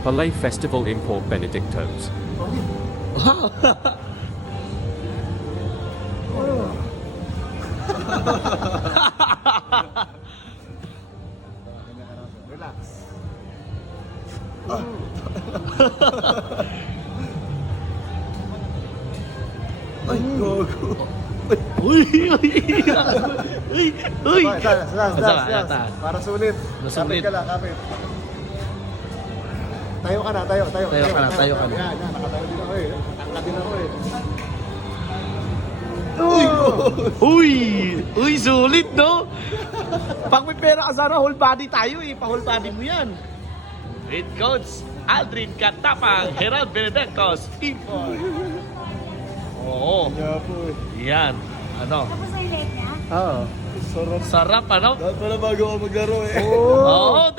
Ballet Festival in Port Benedictos. Relax. Ay, gogo. Uy! Uy! Uy! Das. Para sulit. Masulit. Kapit ka lang, kapit. Tayo ka na, tayo. Tayo ka na. Yan, nakatayo din ako eh. Tangka din ako eh. Uy! Uy, sulit, no? Pag may pera ka sana, whole body tayo eh. Pa-whole body mo yan. With Coach Aldrin Katapang, Gerald Benedictos, Info. Oo. Kaya po eh. Yan. Ano? Tapos ay late niya? Oo. Sarap. Sarap, ano? Dapat pala bago ako maglaro eh. Oo.